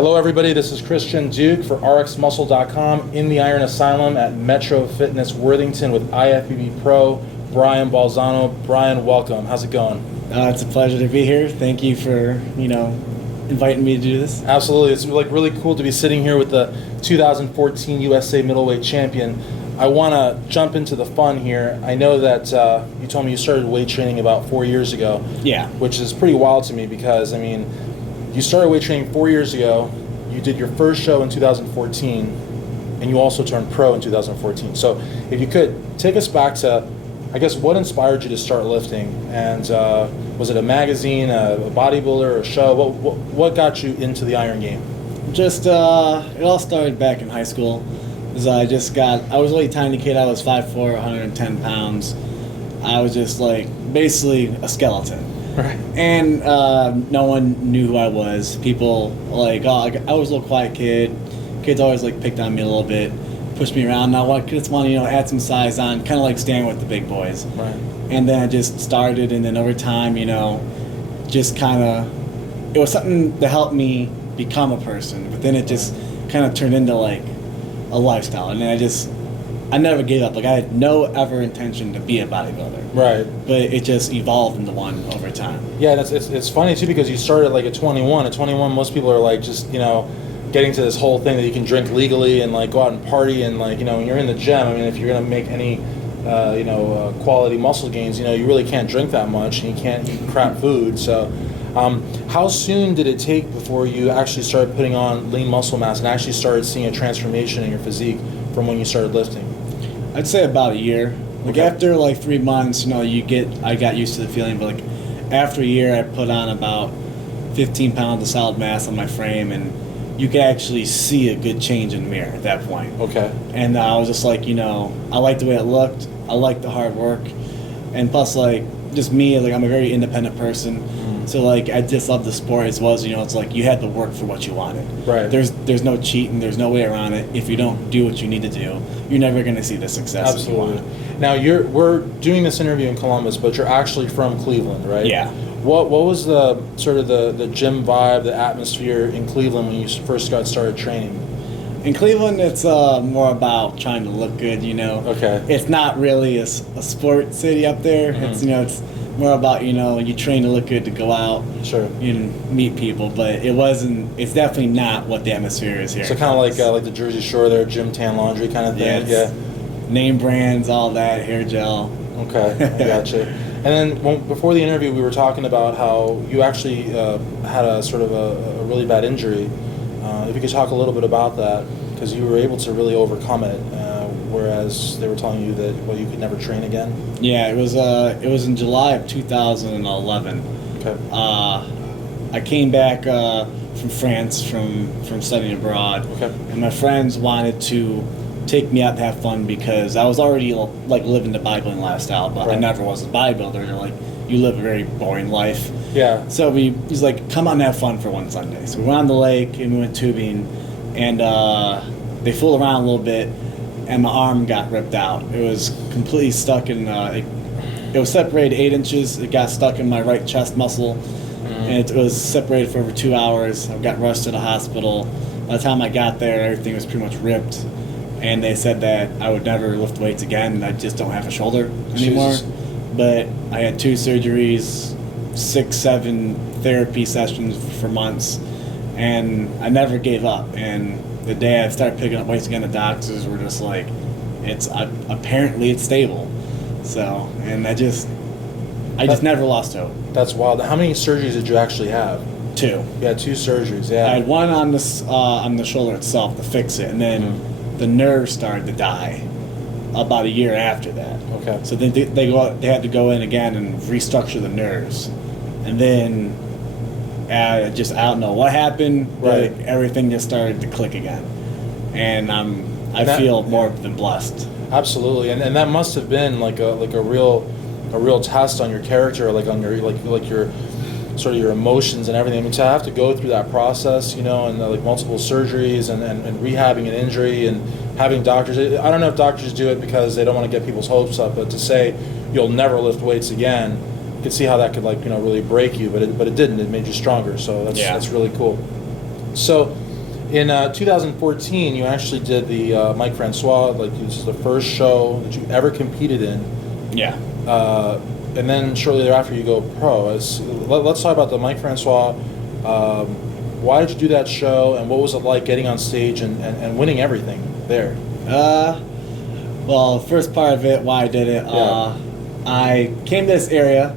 Hello everybody, this is Christian Duke for RxMuscle.com in the Iron Asylum at Metro Fitness Worthington with IFBB Pro, Bryan Balzano. Bryan, welcome. How's it going? It's a pleasure to be here. Thank you for, inviting me to do this. Absolutely. It's really cool to be sitting here with the 2014 USA Middleweight Champion. I want to jump into the fun here. I know that you told me you started weight training about 4 years ago. Yeah. Which is pretty wild to me because, you started weight training 4 years ago, you did your first show in 2014, and you also turned pro in 2014. So if you could, take us back to, I guess, what inspired you to start lifting? And was it a magazine, a bodybuilder, a show? What got you into the iron game? Just, it all started back in high school. I was a really tiny kid. I was 5'4", 110 pounds. I was just basically a skeleton. Right. And no one knew who I was. People I was a little quiet kid. Kids always picked on me a little bit, pushed me around. Now I just want to add some size on, kind of like staying with the big boys. Right. And then I just started, and then over time, just kind of, it was something to help me become a person. But then it just kind of turned into a lifestyle, and then I never gave up. I had no ever intention to be a bodybuilder. Right. But it just evolved into one over time. Yeah, it's funny too because you started at 21. At 21, most people are getting to this whole thing that you can drink legally and go out and party and when you're in the gym. If you're gonna make any quality muscle gains, you really can't drink that much and you can't eat crap food. So, how soon did it take before you actually started putting on lean muscle mass and actually started seeing a transformation in your physique from when you started lifting? I'd say about a year. Okay. After 3 months, I got used to the feeling, but after a year, I put on about 15 pounds of solid mass on my frame, and you could actually see a good change in the mirror at that point. Okay. And I was just I liked the way it looked. I liked the hard work, and plus just me, I'm a very independent person. So I just love the sport as well as it's you had to work for what you wanted. Right. There's no cheating. There's no way around it. If you don't do what you need to do, you're never going to see the success. Absolutely. That you want. Now we're doing this interview in Columbus, but you're actually from Cleveland, right? Yeah. What was the sort of the gym vibe, the atmosphere in Cleveland when you first got started training? In Cleveland, it's more about trying to look good. Okay. It's not really a sport city up there. Mm-hmm. It's more about you train to look good to go out. Sure. Meet people, but it's definitely not what the atmosphere is here. So kind of like the Jersey Shore there, gym, tan, laundry kind of thing. Yeah. Name brands, all that, hair gel. Okay, I gotcha. And then before the interview, we were talking about how you actually had a sort of a really bad injury. If you could talk a little bit about that, because you were able to really overcome it, whereas they were telling you that you could never train again. Yeah, it was in July of 2011. Okay. I came back from France from studying abroad. Okay. And my friends wanted to take me out to have fun because I was already living the bodybuilding lifestyle, but Right. I never was a bodybuilder. They're you live a very boring life. Yeah. So he's come on and have fun for one Sunday. So we went on the lake and we went tubing, and they fooled around a little bit, and my arm got ripped out. It was completely stuck in, it was separated 8 inches. It got stuck in my right chest muscle, and it was separated for over 2 hours. I got rushed to the hospital. By the time I got there, everything was pretty much ripped, and they said that I would never lift weights again, and I just don't have a shoulder anymore. Jesus. But I had 2 surgeries, 6, 7 therapy sessions for months, and I never gave up. And the day I started picking up weights again, the doctors were just apparently it's stable. So, and I just never lost hope. That's wild. How many surgeries did you actually have? 2. You had 2 surgeries, yeah. I had one on the shoulder itself to fix it, and then the nerve started to die about a year after that. Okay. So then they had to go in again and restructure the nerves, and then I don't know what happened, Right. but everything just started to click again, and I feel more than blessed. Absolutely, and that must have been a real test on your character, on your sort of your emotions and everything. To have to go through that process, and multiple surgeries and rehabbing an injury and having doctors. I don't know if doctors do it because they don't want to get people's hopes up, but to say you'll never lift weights again, you could see how that could really break you. But it didn't. It made you stronger. So that's really cool. So In 2014, you actually did the Mike Francois, like this is the first show that you ever competed in. Yeah. And then shortly thereafter, you go pro. Let's talk about the Mike Francois. Why did you do that show, and what was it like getting on stage and winning everything there? Well, the first part of it, why I did it, I came to this area,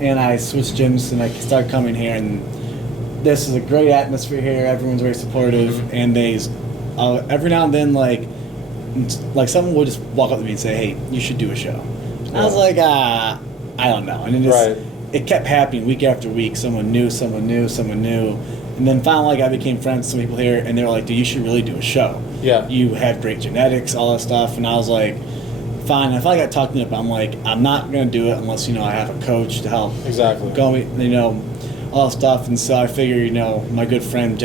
and I switched gyms, and I started coming here, and this is a great atmosphere here. Everyone's very supportive, and they, every now and then, like someone would just walk up to me and say, "Hey, you should do a show." And I was like, I don't know, and it kept happening week after week. Someone new, and then finally, like, I became friends with some people here, and they were like, "Dude, you should really do a show. Yeah, you have great genetics, all that stuff." And I was like, fine. If I got talked into it, I'm like, I'm not gonna do it unless I have a coach to help. Exactly. Go, all that stuff. And so I figured, my good friend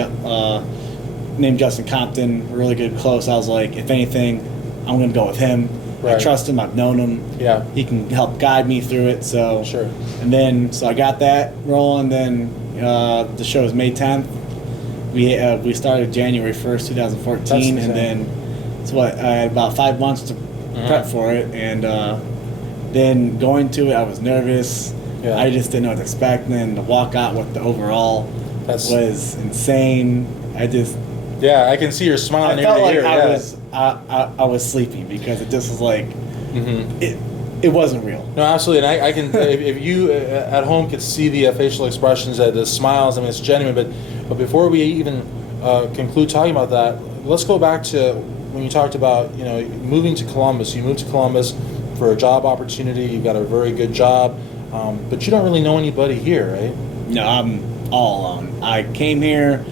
named Justin Compton, really good, close. I was like, if anything, I'm gonna go with him. Right. I trust him. I've known him. Yeah. He can help guide me through it. So sure. And then I got that rolling. Then the show was May 10th. We started January 1st, 2014, and then I had about 5 months to prep for it, and then going to it, I was nervous. Yeah. I just didn't know what to expect. And then to walk out with the overall was insane. I can see your smiling. I felt like I was sleeping because it just was like it wasn't real. No, absolutely, and I can if you at home could see the facial expressions, the smiles. I mean, it's genuine. But before we even conclude talking about that, let's go back to when you talked about moving to Columbus. You moved to Columbus for a job opportunity. You got a very good job, but you don't really know anybody here, right? No, I'm all alone. I came here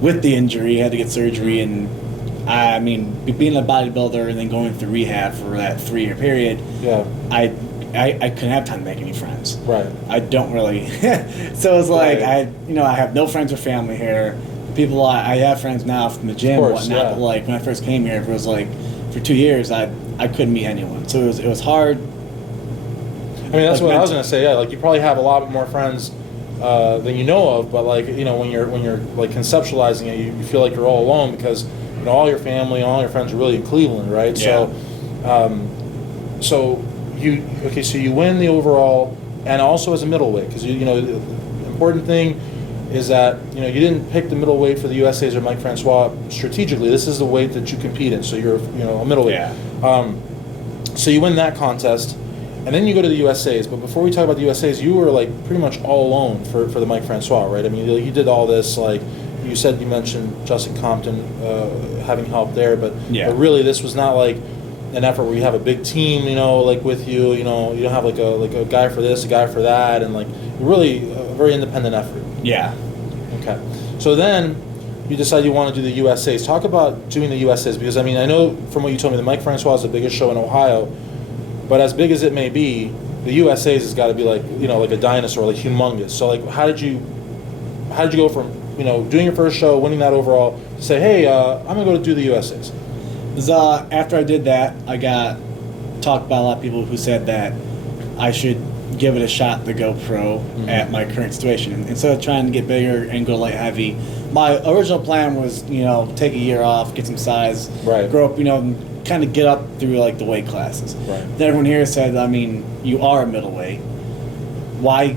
with the injury, had to get surgery, and I mean, being a bodybuilder and then going through rehab for that 3-year period, I couldn't have time to make any friends. Right. I don't really. So it's like I have no friends or family here. People I have friends now from the gym and whatnot, but like when I first came here, it was like for 2 years I couldn't meet anyone. So it was hard. I mean, that's what I was gonna say. Yeah, like you probably have a lot more friends than you know of, but like when you're like conceptualizing it, you feel like you're all alone because all your family, all your friends are really in Cleveland, right? Yeah. So you win the overall, and also as a middleweight, because the important thing is that you didn't pick the middleweight for the USA's or Mike Francois strategically. This is the weight that you compete in, so you're a middleweight. Yeah. So you win that contest, and then you go to the USA's. But before we talk about the USA's, you were like pretty much all alone for the Mike Francois, right? I mean, you did all this, like you mentioned Justin Compton having help there, but really this was not like an effort where you have a big team, like with you. You don't have like a guy for this, a guy for that, and like really a very independent effort. Yeah. Okay. So then you decide you want to do the USA's. Talk about doing the USA's, because I mean, I know from what you told me, the Mike Francois is the biggest show in Ohio, but as big as it may be, the USA's has got to be like, like a dinosaur, like humongous. So like, how did you go from, doing your first show, winning that overall, to say, hey, I'm going to go to do the USA's? Because after I did that, I got talked by a lot of people who said that I should give it a shot to go pro at my current situation. Instead of trying to get bigger and go light heavy, my original plan was, take a year off, get some size, grow up, kind of get up through like the weight classes. Right. Then everyone here said, I mean, you are a middleweight. Why,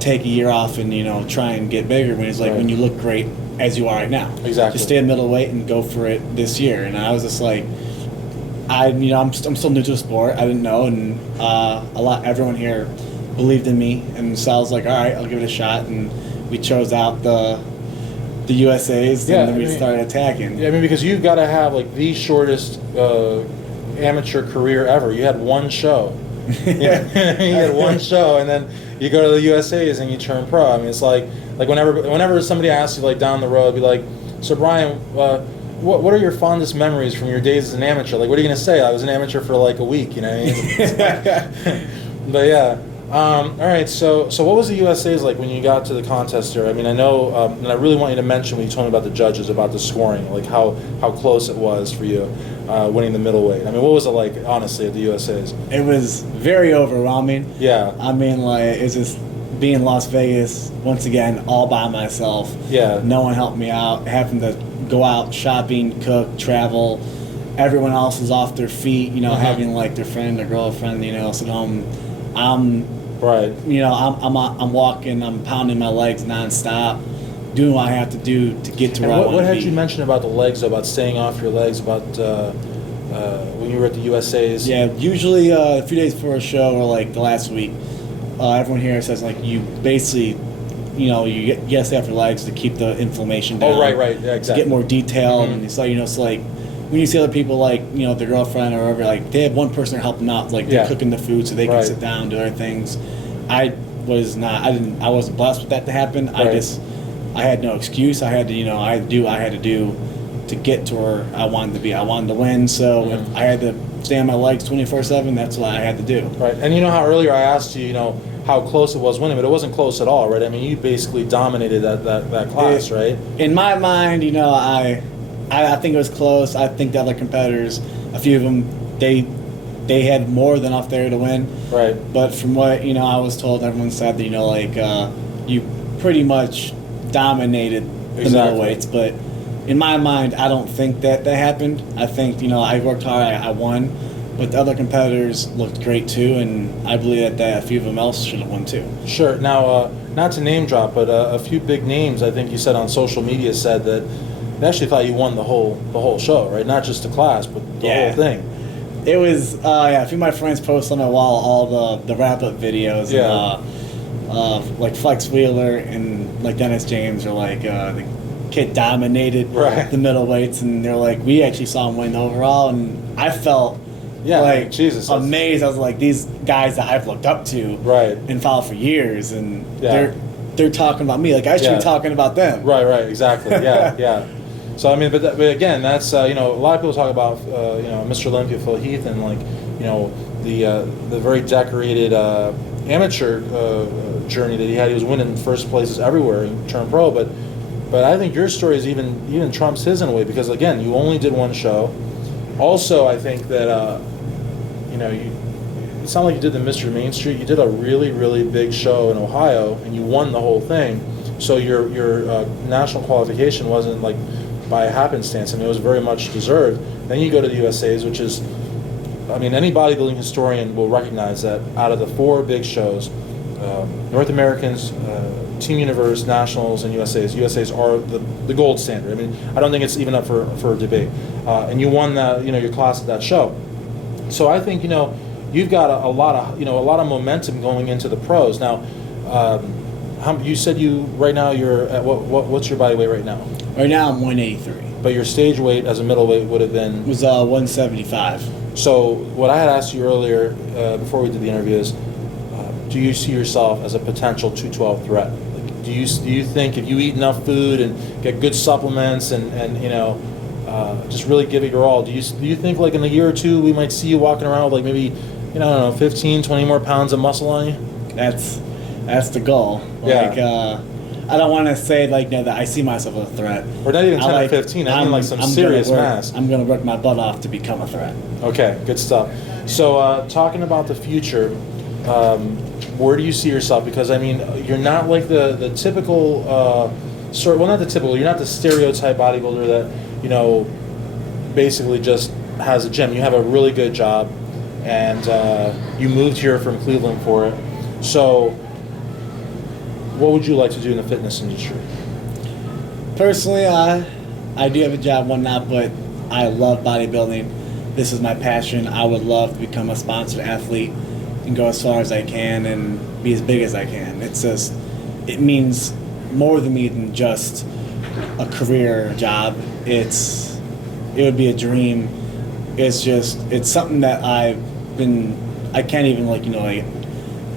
take a year off and, try and get bigger when it's like when you look great as you are right now. Exactly. Just stay in middleweight and go for it this year. And I was just like, I'm still new to the sport. I didn't know, and everyone here believed in me, and so I was like, all right, I'll give it a shot. And we chose out the USA's, and then we started attacking. Yeah, I mean, because you've got to have like the shortest amateur career ever. You had one show. You had one show, and then you go to the USA's and you turn pro. I mean, it's like whenever somebody asks you like down the road, be like, so Bryan, what are your fondest memories from your days as an amateur? Like, what are you gonna say? I was an amateur for like a week, But yeah. All right. So what was the USA's like when you got to the contest there? I mean, I know, and I really want you to mention when you told me about the judges, about the scoring, like how close it was for you winning the middleweight. I mean, what was it like, honestly, at the USA's? It was very overwhelming. Yeah. I mean, like, it's just being in Las Vegas, once again, all by myself. Yeah. No one helped me out. Having to go out shopping, cook, travel. Everyone else is off their feet, having like their friend or girlfriend, sit home. Right. I'm walking, I'm pounding my legs nonstop, doing what I have to do to get to where I want to be. What had you mentioned about the legs, about staying off your legs, about when you were at the USA's? Yeah, usually a few days before a show or like the last week, everyone here says like you basically, you gotta stay off your legs to keep the inflammation down. Oh, right, yeah, exactly. To get more detail, and it's like, it's like when you see other people like, their girlfriend or whatever, like they have one person they're helping out, like they're cooking the food so they can sit down and do other things. I wasn't blessed with that to happen. Right. I had no excuse. I had to, I had to do to get to where I wanted to be. I wanted to win, so if I had to stay on my legs 24/7, that's what I had to do. Right, and you know how earlier I asked you, how close it was winning, but it wasn't close at all, right? I mean, you basically dominated that class, right? In my mind, I think it was close. I think the other competitors, a few of them, they had more than enough there to win. Right. But from what I was told, everyone said that you pretty much dominated the middleweights. But in my mind, I don't think that happened. I think I worked hard. I won. But the other competitors looked great too, and I believe that a few of them else should have won too. Sure. Now, not to name drop, but a few big names I think you said on social media said that they actually thought you won the whole show, right? Not just the class, but the whole thing. It was a few of my friends posted on my wall all the wrap up videos. Yeah. And, like Flex Wheeler and like Dennis James are like the kid dominated the middleweights, and they're like, we actually saw him win overall, and I felt Jesus, amazed. I was like, these guys that I've looked up to and followed for years, and they're talking about me, like I should be talking about them. Right, exactly. Yeah. So I mean, but again, that's a lot of people talk about Mr. Olympia Phil Heath and like the very decorated amateur journey that he had. He was winning first places everywhere and turned pro, but I think your story is even trumps his in a way, because again, you only did one show. Also, I think that it's not like you did the Mr. Main Street. You did a really, really big show in Ohio, and you won the whole thing. So your national qualification wasn't like by happenstance. I mean, it was very much deserved. Then you go to the USA's, which is, I mean, any bodybuilding historian will recognize that out of the 4 big shows, North Americans, Team Universe, Nationals, and USA's are the gold standard. I mean, I don't think it's even up for debate. And you won your class at that show. So I think you've got a lot of momentum going into the pros. Now, you said right now you're at what's your body weight right now? Right now I'm 183. But your stage weight as a middleweight would have been? It was 175. So what I had asked you earlier before we did the interview is, do you see yourself as a potential 212 threat? Like, do you think if you eat enough food and get good supplements and just really give it your all, do you think like in a year or two we might see you walking around with like maybe 15, 20 more pounds of muscle on you? That's the goal. Yeah. I don't want to say that I see myself as a threat. Or not even 10 or 15. I mean like some serious mass. I'm going to work my butt off to become a threat. Okay, good stuff. So talking about the future, where do you see yourself? Because I mean, you're not like the typical not the typical. You're not the stereotype bodybuilder that basically just has a gym. You have a really good job, and you moved here from Cleveland for it. So what would you like to do in the fitness industry? Personally, I do have a job, whatnot, but I love bodybuilding. This is my passion. I would love to become a sponsored athlete and go as far as I can and be as big as I can. It means more to me than just a career job. It would be a dream. It's something that I can't even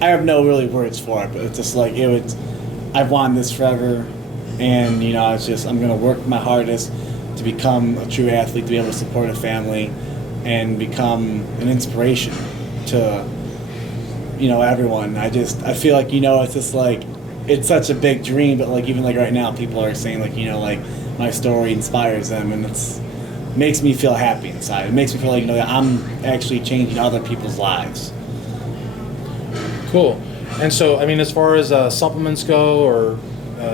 I have no really words for it, but it's just I've wanted this forever, and I'm gonna work my hardest to become a true athlete, to be able to support a family and become an inspiration to everyone. I feel like it's just it's such a big dream, but even right now people are saying my story inspires them, and it makes me feel happy inside. It makes me feel like I'm actually changing other people's lives. Cool. And so, I mean, as far as supplements go, or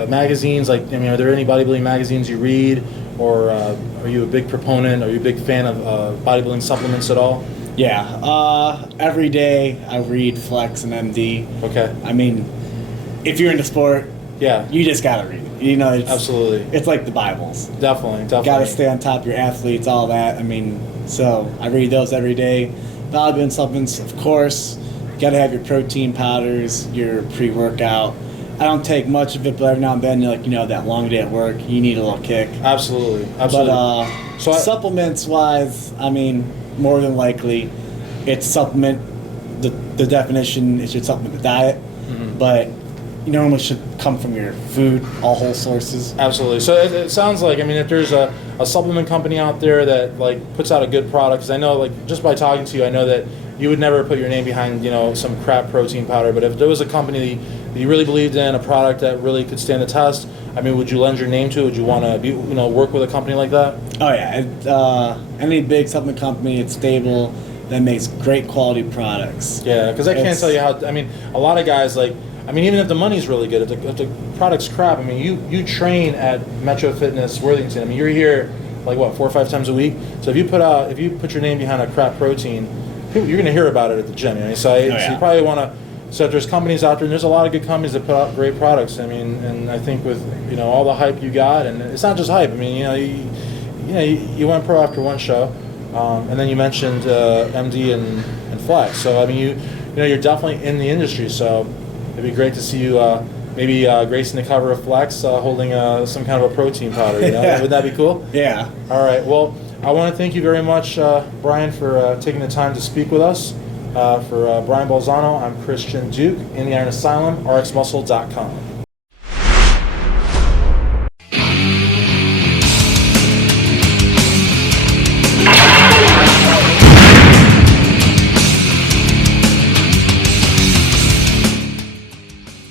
magazines, like, I mean, are there any bodybuilding magazines you read, or are you a big proponent? Are you a big fan of bodybuilding supplements at all? Yeah. Every day I read Flex and MD. Okay. I mean, if you're into sport, Yeah. you just gotta read it. You know, Absolutely. It's like the Bibles. Definitely. Gotta stay on top of your athletes, all that. I mean, so I read those every day. Bodybuilding supplements, of course. You gotta have your protein powders, your pre-workout. I don't take much of it, but every now and then, like, you know, that long day at work, you need a little kick. Absolutely. But So supplements wise, I mean, more than likely, it's supplement. The definition, it should supplement the diet, but you normally should come from your food, all whole sources. Absolutely. So it sounds like, I mean, if there's a supplement company out there that like puts out a good product, because I know, like, just by talking to you, I know that you would never put your name behind, you know, some crap protein powder. But if there was a company that you really believed in, a product that really could stand the test, I mean, would you lend your name to it? Would you want to be, you know, work with a company like that? Oh yeah, any big supplement company, it's stable, that makes great quality products. Yeah, because I can't tell you how. I mean, a lot of guys, like, I mean, even if the money's really good, if the product's crap, I mean, you train at Metro Fitness Worthington. I mean, you're here like what, 4 or 5 times a week. So if you put your name behind a crap protein, you're going to hear about it at the gym. You know? So you probably want to. So if there's companies out there, and there's a lot of good companies that put out great products. I mean, and I think with, you know, all the hype you got, and it's not just hype. I mean, you went pro after one show, and then you mentioned MD and Flex. So I mean, you know, you're definitely in the industry. So it'd be great to see you maybe gracing the cover of Flex, holding some kind of a protein powder. You know, would that be cool? Yeah. All right. Well, I want to thank you very much, Bryan, for taking the time to speak with us. For Bryan Balzano, I'm Christian Duke in the Iron Asylum, rxmuscle.com.